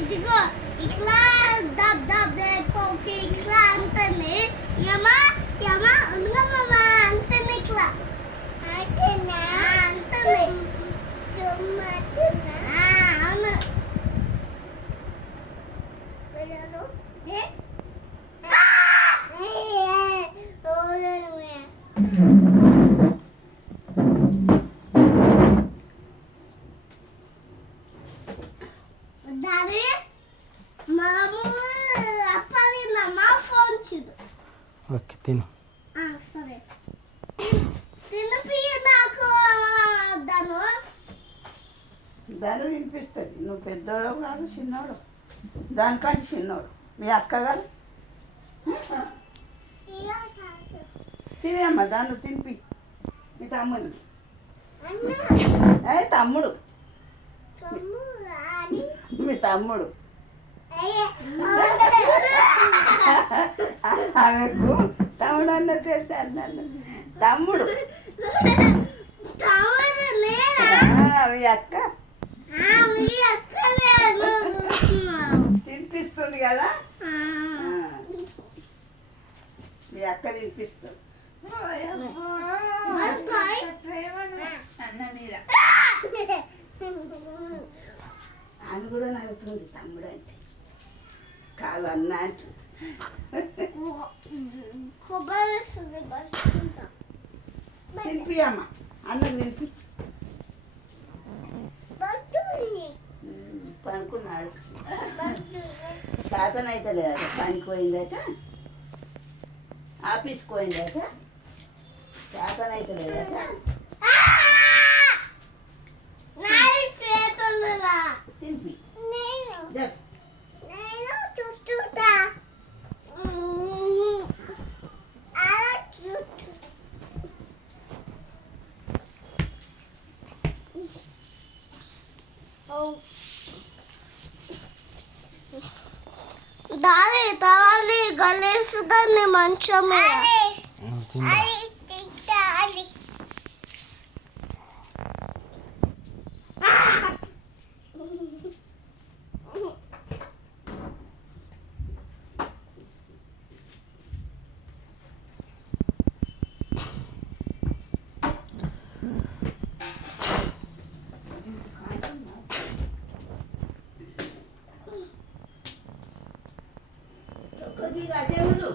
ఇదిగో ఇట్లా దబ్ దబ్ కోకి ఇట్లా అంతనే యమ యమ ఉంగమ్మ అంతనే ఇట్లా అంతనే అంతనే ఆ, అవును. ఓకే తిను. ఆ, సరే. తినిపి నాకు దాను దాన్ని తినిపిస్తుంది. నువ్వు పెద్దోడు కాదు చిన్నోడు. దానికంటే చిన్నోడు. మీ అక్క కాదు తినేమ్మా దాన్ని తినిపి. మీ తమ్ముడు ఏ తమ్ముడు. మీ తమ్ముడు. ఆమెకు తమ్ముడు అన్న చేశాను నన్ను. తమ్ముడు. మీ అక్క. తినిపిస్తుంది కదా. మీ అక్క తినిపిస్తుంది. అన్న మీద. అని కూడా నవ్వుతుంది తమ్ముడు అంటే. కాదు అన్న అంటు కొబ్బరి వేస్తుంది పడుకుంటా తినిపి అమ్మ అన్నం తినిపి. పనుకున్నాడు. శాతం అయితే లేదట పనికి పోయిందట. ఆఫీస్కి పోయిందట. శాతం అయితే లేదట. జప్. నేను చుట్టూతా అలా చుట్టూ దాని తవాలి గలేసుదాన్ని మంచం మీద. కొద్దిగా అటే ఉండు